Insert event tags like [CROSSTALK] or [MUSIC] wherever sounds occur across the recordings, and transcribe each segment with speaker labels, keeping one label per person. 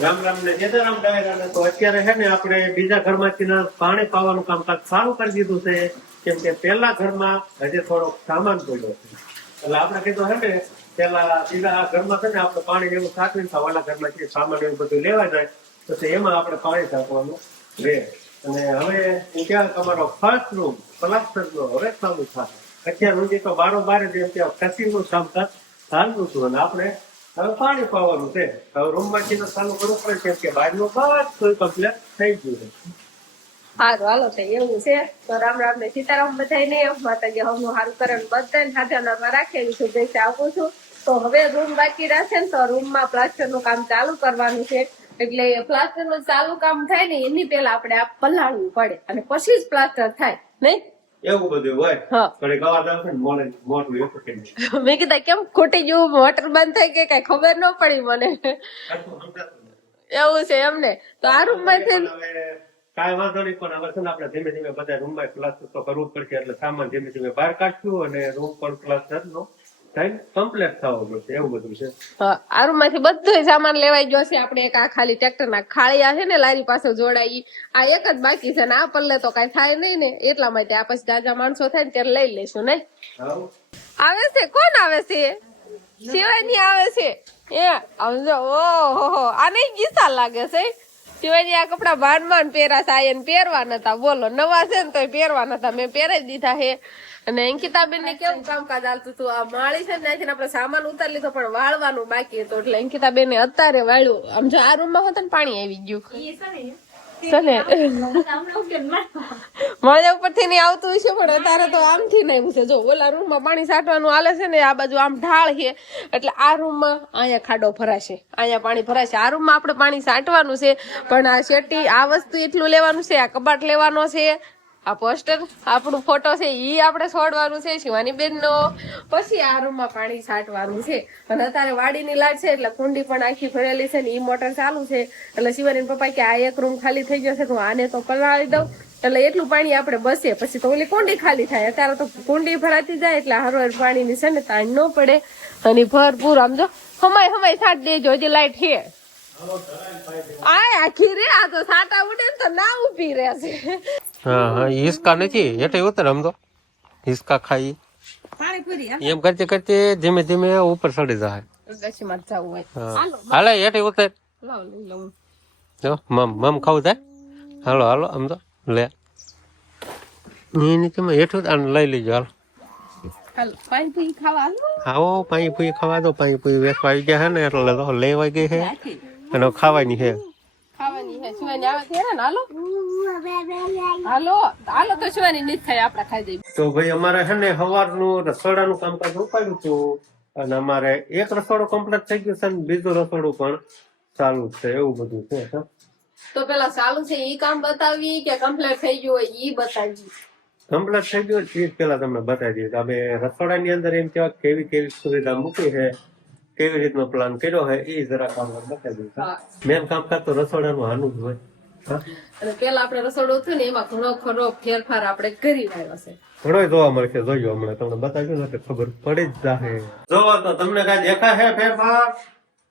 Speaker 1: રામ રામ ને જેદારામ ડાયરાને તો અત્યારે છે ને આપણે બીજા ઘરમાંથી પાણી પાવાનું કામકાજ સારું કરી દીધું છે. કેમ કે પેલા ઘરમાં હજી થોડોક સામાન પડ્યો છે. એટલે આપણે કીધું છે ને પેલા બીજા ઘરમાં છે ને આપણે પાણી એવું સાચવીને તો ઘરમાં જે સામાન એવું બધું લેવા જાય, તો એમાં આપણે પાણી સાચવાનું રહે અને હવે હું ક્યાં તમારો ફર્સ્ટ રૂમ પ્લાસ્ટર નો હવે ચાલુ થાય. અત્યાર સુધી તો બારોબાર જ એમ કે કસીનું કામકાજ ચાલતું હતું. અને આપણે હવે પાણી પાવાનું છે. હવે રૂમમાંથી ચાલુ કરવું પડે છે કે બહારનું કોઈ કમ્પ્લેટ થઈ ગયું છે.
Speaker 2: સારું હાલો, તો એવું છે. તો રામ રામ ને સીતારામ બધાય ને માતાજી હમનું હારું કરે બધાને સાથે અનારમાં રાખેલું છું જઈશ આપું છું. તો હવે રૂમ બાકી રહેશે ને તો રૂમમાં પ્લાસ્ટરનું કામ ચાલુ કરવાનું છે. એટલે પ્લાસ્ટરનું ચાલુ કામ થાય ને, એની પેલા આપણે આ પલાળવું પડે. અને પછી જ પ્લાસ્ટર થાય, નહીં?
Speaker 1: એવું બધું હોય. ઘડી ગવા જાવ છે ને મોડે મોટું એવું કે [LAUGHS]
Speaker 2: મેં કીધા કેમ ખોટી જેવું મોટર બંધ થઈ ગઈ કઈ ખબર ન પડી મને. એવું છે એમને. તો આ રૂમ
Speaker 1: પણ હવે કાંઈ વાંધો નહીં પણ હવે છે ને આપણે ધીમે ધીમે બધા રૂમમાં ક્લાસ તો કરવું પડશે એટલે સામાન ધીમે ધીમે બહાર કાઢશું અને રૂમ પણ ક્લાસ નો ટાઈમ કમ્પ્લીટ થવો પડશે એવું બધું છે.
Speaker 2: આ માંથી બધું સામાન લેવાઈ ગયો છે. આપણે એક આ ખાલી ટ્રેક્ટર ના ખાળિયા છે ને લારી પાસે જોડાઈ. આ એક જ બાકી છે ને આ પલ્લે તો કઈ થાય નહીં ને. એટલા માટે આ પછી જાજા માણસો થાય ને ત્યારે લઈ લેશું
Speaker 1: ને
Speaker 2: આવે છે? કોણ આવે છે? શિવાની આવે છે? એ સમજો ઓહો આ નહીં ગીસા લાગે છે શિવાની આ કપડા ભાન ભાન પહેરા સાયન પહેરવા નતા. બોલો, નવા છે ને તોય પહેરવા નતા. મેં પહેરાઈ દીધા હે અને અંકિતાબેન ને કેવું કામકાજ હાલતું હતું? આ માળી છે ને આપણે સામાન ઉતારી લીધો, પણ વાળવાનું બાકી હતું. એટલે અંકિતાબેન ને અત્યારે વાળ્યું. આમ જો આ રૂમમાં હોત ને પાણી આવી ગયું. ચલે. મારા ઉપરથી નહીં આવતું હશે, પણ અત્યારે તો આમથી નહીં છે. જો, ઓલા રૂમમાં પાણી સાટવાનું હાલે છે ને, આ બાજુ આમ ઢાળ છે. એટલે આ રૂમમાં અહીંયા ખાડો ભરાશે. અહીંયા પાણી ભરાશે. આ રૂમમાં આપણે પાણી સાટવાનું છે, પણ આ શેટી, આ વસ્તુ એટલું લેવાનું છે, આ કબાટ લેવાનો છે. આ પોસ્ટર આપણું ફોટો છે, ઈ આપણે છોડવાનું છે શિવાની બેન નો પછી આ રૂમમાં પાણી છાંટવાનું છે. અને અત્યારે વાડીની લાટ છે, એટલે કુંડી પણ આખી ભરેલી છે ને ઈ મોટર ચાલુ છે. એટલે શિવાની પપ્પા કે આ એક રૂમ ખાલી થઈ જશે, તો આને તો પલાળી દઉં. એટલે એટલું પાણી આપણે બસે. પછી તો ઓલી કુંડી ખાલી થાય. અત્યારે તો કુંડી ભરાતી જાય, એટલે હરવાર પાણીની છે ને તાણ ન પડે. અને ભરપૂર, આમ જો, હમાય હમાય છાંટ દેજો, હજી લાઈટ છે. આ આખી રે આ તો સાટા ઉડે ને તો ના ઊભી રહેશે
Speaker 3: હા હા હિસકા નથી એટલે ઉતર આમ તો હિસકા ખાઈ એમ કરતે કરતે ધીમે ધીમે ઉપર ચડી જાય
Speaker 2: પછી મારે જવું હોય
Speaker 3: હા હાલે હેઠે ઉતર
Speaker 2: લાવ લઈ લઉં
Speaker 3: જો મમ મમ ખાવું થાય હાલો હાલો આમ તો લે ની તમે હેઠું આને લઈ લેજો હાલો
Speaker 2: હાલ પાણી પૂરી ખાવા હાલો
Speaker 3: આવો પાણી પૂરી ખાવા દો પાણી પૂરી વેચવા આવી ગયા છે ને એટલે તો લેવાઈ ગઈ છે અને ખાવાની હે.
Speaker 2: ખાવાની છે સુવાની આવે છે ને? હાલો. હાલો. હાલો તો સુવાની નીત થાય આપણે ખાઈ દઈએ.
Speaker 1: તો ભાઈ અમારે છે ને સવારનું રસોડાનું કામકાજ રોપાયું હતું. અને અમારે એક રસોડું કમ્પ્લીટ થઈ ગયું છે અને બીજું રસોડું પણ ચાલુ છે એવું બધું છે હા.
Speaker 2: તો પેલા ચાલુ છે ઈ કામ બતાવી કે કમ્પ્લીટ થઈ ગયું હોય ઈ બતાવી?
Speaker 1: કમ્પ્લીટ થઈ ગયું એ પેલા તમને બતાવી દઈએ. અમે રસોડાની અંદર એમ કેવા કેવી કેવી સુવિધા મૂકી છે. કેવી રીતનો પ્લાન કર્યો હે એ જરા કામ બતાવી
Speaker 2: હા.
Speaker 1: મેન કામકાજ તો રસોડાનું હાનું જ હોય.
Speaker 2: અને પેલા આપણે રસોડું હતું ને એમાં ઘણો ખરો ફેરફાર આપણે કરી રહ્યો છે.
Speaker 1: ઘણો જોવા મળશે જોયો હમણાં. તમને બતાવ્યું ને ખબર પડી જ જાહે. જોવો તો તમને કઈ દેખાય ફેરફાર?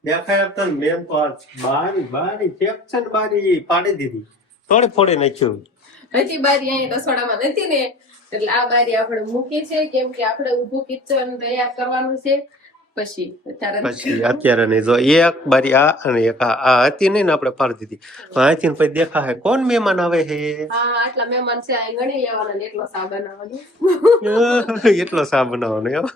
Speaker 1: દેખાય તો મેમ તો બારી બારી સેક્શન બારી પાડી દીધી. થોડી ફોડી નાખ્યું.
Speaker 2: હજી બારી અહીંયા રસોડામાં નથી ને એટલે આ બારી આપણે મૂકી છે કેમ કે આપણે ઊભું કિચન તૈયાર કરવાનું છે. પછી અત્યારે
Speaker 1: નહીં. જો એક બારી આ અને એક આ. આ હતી નહીં ને આપણે પાડી દીધી. અહીંથી પછી દેખા હે કોણ મહેમાન આવે
Speaker 2: હે? આટલા મહેમાન છે આ ગણી લેવાના ને એટલો સા બનાવવાનો. [LAUGHS]
Speaker 1: એટલો સા બનાવવાનો એમ?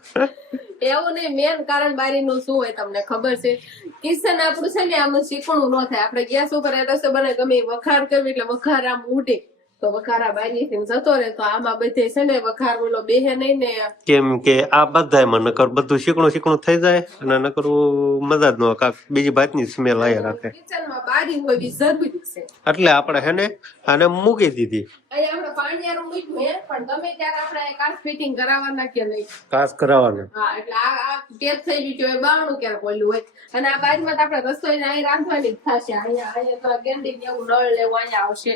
Speaker 2: એવું નહીં મેન કારણ બારીનું શું હોય તમને ખબર છે? કિચન આપણું છે ને આમ શીખણું ન થાય. આપણે ગેસ ઉપર એ રસો બને ગમે વખાર કરવી એટલે વખાર આમ ઉડે. તો વખારા બારી જતો રહે. તો આમાં બધે છે ને વખાર ઓલો બેહે નહીં ને
Speaker 1: કેમ કે આ બધાયમાં નકર બધું શીકણું શીકણું થઈ જાય અને નકરું મજા જ ન આવે. બીજી ભાતની સ્મેલ આયા રાખે.
Speaker 2: કિચનમાં બારી હોય જરૂરી છે.
Speaker 1: એટલે આપણે હે ને આને મૂકી દીધી.
Speaker 2: અહીંયા આપણે પાણીયારું મૂક્યું હે પણ ગમે ત્યારે આપણે કાચ ફિટિંગ કરાવવાના કે નહીં.
Speaker 1: કાસ કરાવવાના.
Speaker 2: હા એટલે આ ટેપ થઈ ગયું છે બારણું ક્યારેક ઓલું હોય. અને આ બાજુમાં તો આપણે રસોઈ અહીં રાંધવાની જ થશે. અહીંયા અહીંયા તો ગેંડી ને એવું નળ લેવું અહીંયા આવશે.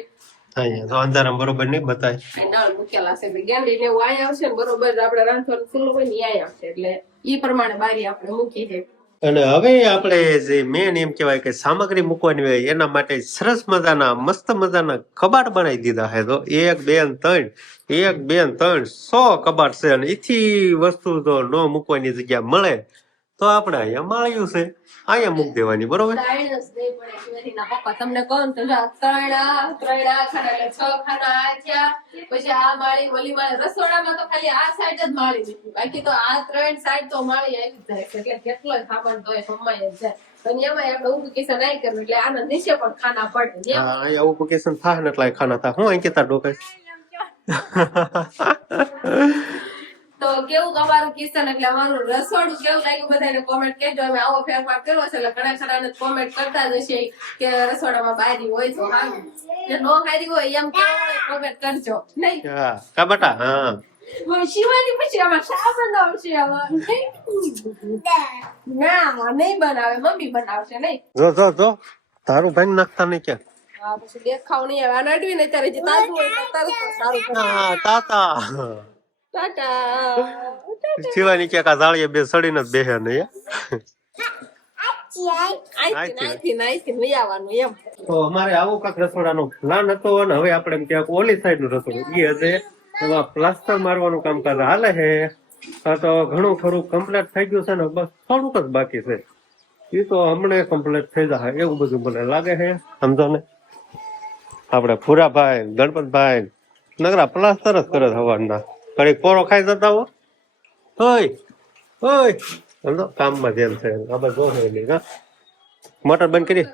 Speaker 1: અહીંયા તો અંધારામાં બરોબર નહીં બતાય.
Speaker 2: નળ મૂકેલા છે. ગેંડી ને એવું અહીંયા આવશે ને બરોબર આપણે રાંધવાનું ચૂલો હોય ને ઈ આવશે. એટલે ઈ પ્રમાણે બારી આપણે મૂકી છે
Speaker 1: અને હવે આપણે જે મેન એમ કહેવાય કે સામગ્રી મૂકવાની હોય એના માટે સરસ મજાના મસ્ત મજાના કબાટ બનાવી દીધા છે. તો એક બે ત્રણ. એક બે ત્રણ સો કબાટ છે અને એથી વસ્તુ તો ન મૂકવાની જગ્યા મળે. તો આપણે અહીંયા માળ્યું છે. અહીંયા મૂક દેવાની બરોબર?
Speaker 2: તમને કહું તો ત્રણ ત્રણ ખાના એટલે છ ખાના આ થયા પછી આ માળી ઓલી માળી રસોડામાં તો ખાલી આ સાઈડ જ માળી બાકી તો આ ત્રણ સાઈડ તો માળી આવી જાય. એટલે કેટલો સામાન તો એ સમાય જ જાય. અને એમાં આપણે ઊભું કિસ્સા નહીં એટલે આના નીચે પણ ખાના પડે.
Speaker 1: ખાના થાય હું અહીં કેતા ડોકાય?
Speaker 2: કેવું અમારું કિસ્સન એટલે અમારું રસોડું કેવું લાગ્યું? બધાને કોમેન્ટ કહેજો. અમે આવો ફેરફાર કર્યો છે એટલે ઘણા ખરાને કોમેન્ટ કરતા જ હશે કે રસોડામાં બારી હોય તો હા. નો હારી હોય એમ કેવું કોમેન્ટ કરજો. નહીં.
Speaker 1: કા બટા? હા.
Speaker 2: શિવાની પછી આમાં શા બનાવશે આમાં ના નહીં બનાવે. મમ્મી બનાવશે નહીં.
Speaker 1: જો જો જો. તારું ભાઈ નાખતા નહીં ક્યાં?
Speaker 2: હા પછી દેખાવ નહીં આવે. આને અડવી ને ત્યારે જે તાજું હોય તો સારું
Speaker 1: હા તાતા.
Speaker 2: ટાટા. [LAUGHS]
Speaker 1: શિવાની ક્યાંક આ જાળીએ બે સડીને જ બેહે તો અમારે આવો કાક રસોડાનો પ્લાન હતો અને હવે આપણે એમ ક્યાંક ઓલી સાઈડનું રસોડું. એ હશે. એમાં પ્લાસ્ટર મારવાનું કામકાજ હાલે છે. તો ઘણું ખરું કમ્પ્લીટ થઈ ગયું છે ને બસ થોડુંક જ બાકી છે. એ તો હમણાં કમ્પ્લીટ થઈ જાય. એવું બધું મને લાગે છે. સમજો ને? આપણે ફુરાભાઈ ગણપતભાઈ નગરા પ્લાસ્ટર જ કરે છે હવારના. ઘડીક પોરો ખાઈ જતા હો. ઓય ઓય. સમજો કામમાં ધ્યાન છે. આ બધું જોશે નહીં હા. મોટર બંધ કરી.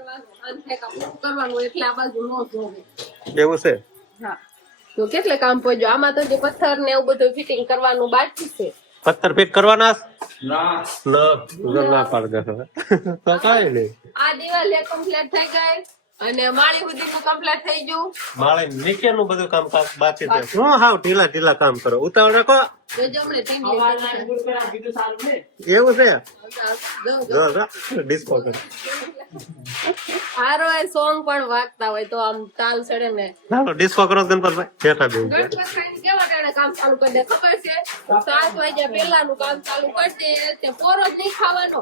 Speaker 2: કરવાનું એટલે આ બાજુ નો જોવે
Speaker 1: એવું છે?
Speaker 2: હા. તો કેટલે કામ પહોંચ્યો આમાં તો જે પથ્થર ને એવું બધું ફિટિંગ કરવાનું બાકી છે.
Speaker 1: પથ્થર ફિટ કરવાના ના. ના ના પાડ દે તો કાંઈ નહીં.
Speaker 2: આ દિવાલ કમ્પ્લીટ થઈ ગઈ. અને માળી નું કમ્પ્લીટ થઈ ગયું.
Speaker 1: માળે નીચેનું બધું કામ કામ બાકી છે. હું હાવ ઢીલા ઢીલા કામ કરો. ઉતાવળ રાખો. એવું છે?
Speaker 2: જો, જો.
Speaker 1: જો જો. ડિસ્કો કર
Speaker 2: હારો એ સોંગ પણ વાગતા હોય તો આમ તાલ ચડે ને.
Speaker 1: ચાલો ડિસ્કો કરો ગણપતભાઈ. બેઠા બે
Speaker 2: ગણપત ખાઈને કેવા ટાણે કામ ચાલુ કરી દે ખબર છે? સાત વાગ્યા પહેલાનું કામ ચાલુ કરી દે તે પોરો જ નહીં ખાવાનો.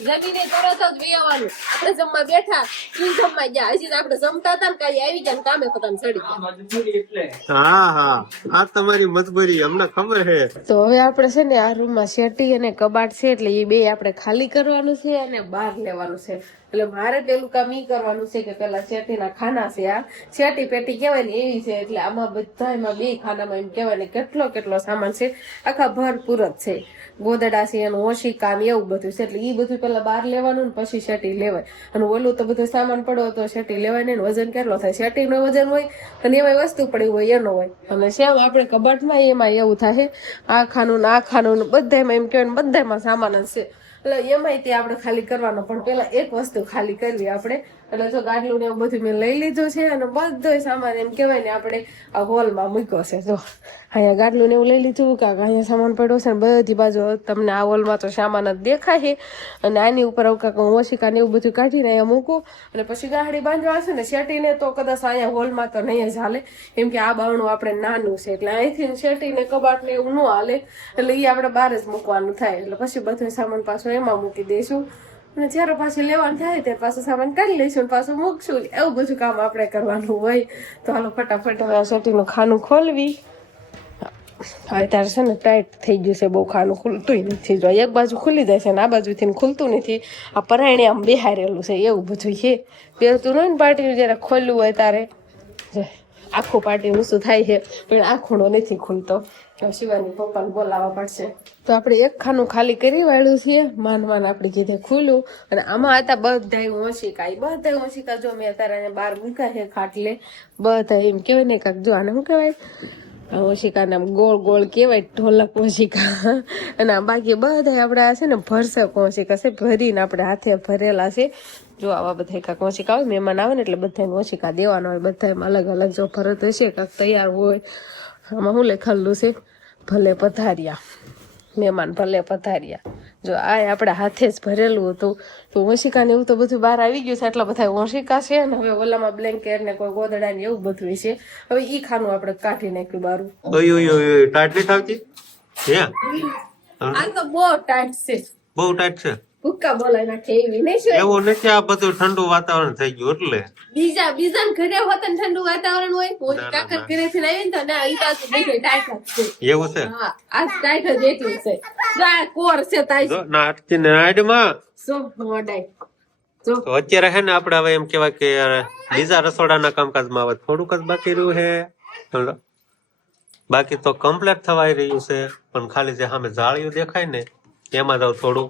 Speaker 2: જમીને તરત જ વીવવાનું આપણે જમવા બેઠા ઈ જમવા ગયા. હજી તો આપણે જમતા હતા ને કાલે આવી ગયા ને કામે પતાને ચડી ગયા.
Speaker 1: હા હા. આ તમારી મજબૂરી. અમને ખબર છે
Speaker 2: તો હવે આપણે છે ને આ રૂમમાં શેટી અને કબાટ છે એટલે એ બે આપણે ખાલી કરવાનું છે અને બહાર લેવાનું છે. એટલે મારે પેલું કામ ઈ કરવાનું છે કે પેલા શેટીના ખાના છે આ. શેટી પેટી કહેવાય ને એવી છે, એટલે આમાં બધા એમાં બે ખાનામાં એમ કહેવાય ને કેટલો કેટલો સામાન છે. આખા ભરપૂર જ છે. ગોદડા છે, એનું ઓછી કામ એવું બધું છે. એટલે એ બધું પેલા બહાર લેવાનું ને પછી શેટી લેવાય. અને ઓલું તો બધું સામાન પડો તો શેટી લેવાય ને વજન કેટલો થાય. શેટીનો વજન હોય અને એમાં વસ્તુ પડી હોય, એનો હોય. અને શેમ આપણે કબાટમાં એમાં એવું થાય. આ ખાનું આ ખાનું ને બધામાં એમ કહેવાય ને બધામાં સામાન જ છે. એટલે એમાંય તે આપણે ખાલી કરવાનો, પણ પેલા એક વસ્તુ ખાલી કરવી આપણે. એટલે જો ગાડલું ને એવું બધું મેં લઈ લીધું છે અને બધો સામાન એમ કહેવાય ને આપણે આ હોલમાં મૂક્યો છે. જો, અહીંયા ગાડલું ને એવું લઈ લીધું કે અહીંયા સામાન પડ્યો છે ને બધી બાજુ તમને આ હોલમાં તો સામાન જ દેખાય છે અને આની ઉપર આવું કાંક ઓશિકા ને એવું બધું કાઢીને અહીંયા મૂકું. અને પછી ગાડી બાંધવા હશે ને શેટીને તો કદાચ અહીંયા હોલમાં તો નહીં જ હાલે. કેમ કે આ બાવણું આપણે નાનું છે, એટલે અહીંથી શેટીને કબાટ ને એવું ન હાલે. એટલે એ આપણે બહાર જ મૂકવાનું થાય. એટલે પછી બધો સામાન પાછો એમાં મૂકી દઈશું. અને જ્યારે પાછું લેવાનું થાય ત્યારે પાછું સામાન કાઢી લઈશું પાછું મૂકશું. એવું બધું કામ આપણે કરવાનું હોય. તો હાલો ફટાફટ હવે આ શેટીનું ખાનું ખોલવી. હવે ત્યારે છે ને ટાઈટ થઈ ગયું છે બહુ ખાનું ખુલતું નથી. જો એક બાજુ ખુલી જાય છે ને આ બાજુથી ખુલતું નથી. આ પરાયણે આમ બિહારેલું છે, એવું બધું છે. પહેરતું નહીં ને પાર્ટીનું જ્યારે ખોલ્યું હોય ત્યારે. જે. આખું પાર્ટી ઊંચું થાય છે. પણ આ ખૂણો નથી ખુલતો શિવાની પપ્પાને બોલાવવા પડશે. તો આપણે એક ખાનું ખાલી કરી વાળ્યું છીએ માન માન આપણે જે ખુલ્યું. અને આમાં હતા બધા ઓશિકા. એ બધા ઓશિકા જો મેં અત્યારે બાર મૂક્યા છે ખાટલે. બધા એમ કહેવાય ને કાંક જો આને શું કહેવાય? ઓશિકાને ગોળ ગોળ કહેવાય, ઢોલક ઓશિકા અને આ બાકી બધા આપણે છે ને ભરસક ઓશિકા છે, ભરીને આપણે હાથે ભરેલા છે. જો આવા બધા કાંક ઓશિકા આવે મહેમાન આવે ને એટલે બધાને ઓશિકા દેવાના હોય બધા અલગ અલગ જો ભરત હશે કાંક તૈયાર હોય. આમાં શું લખેલું છે? ભલે પધાર્યા. મહેમાન ભલે પધાર્યા. જો આ આપણે હાથે જ ભરેલું હતું. તો ઓશિકા ને એવું તો બધું બહાર આવી ગયું છે. એટલા બધા ઓશિકા છે ને હવે ઓલામાં બ્લેન્કેટ ને કોઈ ગોદડા ને એવું બધું છે. હવે ઈ ખાનું આપણે કાઢી નાખ્યું બારું.
Speaker 1: હે.
Speaker 2: આ તો બહુ ટાઈટ છે.
Speaker 1: બહુ ટાઈટ છે?
Speaker 2: ભૂક્કા બોલાય નાખે એવી નહીં શું
Speaker 1: એવું નથી આ બધું ઠંડુ વાતાવરણ થઈ ગયું એટલે.
Speaker 2: બીજા બીજા ઘરે હોત ને ઠંડુ વાતાવરણ હોય હું કાકર
Speaker 1: ઘરે
Speaker 2: થી લાવી ને તો ના ઈ બાજુ બધું ટાઈટ છે.
Speaker 1: એવું છે?
Speaker 2: હા આ ટાઈટ જ એટલું છે. જો આ કોર છે તાઈ
Speaker 1: ના આજથી ને નાઈડમાં
Speaker 2: સો મોડાઈ જો.
Speaker 1: તો અત્યારે હે ને આપણે હવે એમ કેવાય કે બીજા રસોડાના કામકાજમાં હવે થોડુંક જ બાકી રહ્યું હે બાકી તો કમ્પ્લીટ થવાય રહ્યું છે પણ ખાલી જે સામે જાળિયું દેખાય ને એમાં તો થોડું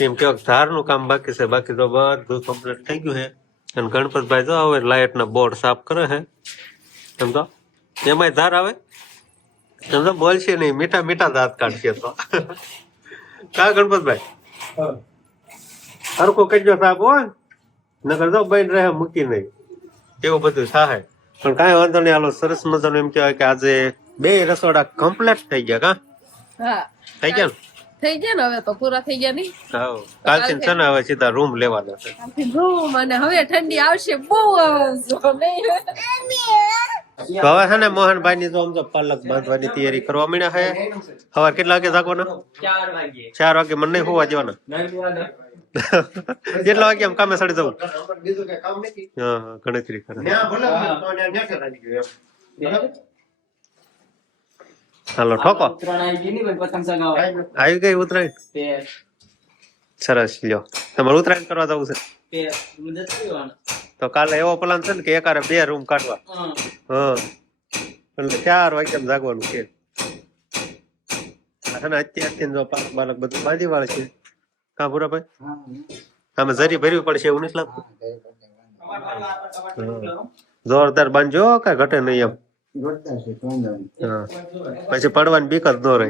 Speaker 1: એમ કે ધારનું કામ બાકી છે બાકી તો બધું કમ્પ્લીટ થઈ ગયું છે. અને ગણપતભાઈ જો હવે લાઇટના બોર્ડ સાફ કરે છે. તો એમાંય ધાર આવે? એમ તો બોલશે નહીં મીઠા મીઠા દાંત કાઢશે તો. કા ગણપતભાઈ? હરખું કરજો સાહેબ હોય? નકર તો બન રહે મૂકી નહીં. એવું બધું સાહે પણ કાંઈ વાંધો નહીં હાલો સરસ મજાનું એમ કહેવાય કે આજે બે રસોડા કમ્પ્લીટ થઈ ગયા કા?
Speaker 2: હા.
Speaker 1: થઈ ગયા ને?
Speaker 2: થઈ ગયા ને હવે તો પૂરા થઈ ગયા નહીં.
Speaker 1: કાલથી છે ને હવે સીધા રૂમ લેવાના છે.
Speaker 2: રૂમ અને હવે ઠંડી આવશે બહુ આવશે
Speaker 1: તો હવે છે ને મોહનભાઈ ની તો આમ તો પાલક બાંધવાની તૈયારી કરવા માંડ્યા હે સવાર કેટલા વાગે જાગવાના?
Speaker 4: ચાર વાગે.
Speaker 1: ચાર વાગે મને નહીં હોવા જવાના કેટલા વાગે આમ કામે સડી જવું?
Speaker 5: બીજું કઈ કામ નથી?
Speaker 1: હા હા ગણતરી કરે
Speaker 5: ત્યાં ભલે હોય તો ત્યાં ન્યા કરાવી ગયું એમ. બરાબર?
Speaker 1: હાલો ઠોકો.
Speaker 4: આવી ગઈ તે
Speaker 1: સરસ લ્યો. તમારે ઉતરાયણ કરવા જવું છે?
Speaker 4: તે
Speaker 1: કાલે એવો પ્લાન છે ને કે એકારે બે રૂમ કાઢવા.
Speaker 4: હા.
Speaker 1: હા. એટલે ચાર વાગ્યા જાગવાનું છે. અને અત્યારથી જો પાલક બાલક બધું બાંધી વાળે છે. કા ભૂરાભાઈ આમે જરી ભરવી પડશે એવું નથી લાગતું? જોરદાર બાંધજો કે ઘટે નહીં એમ. પછી પડવાની બીક જ ન રહે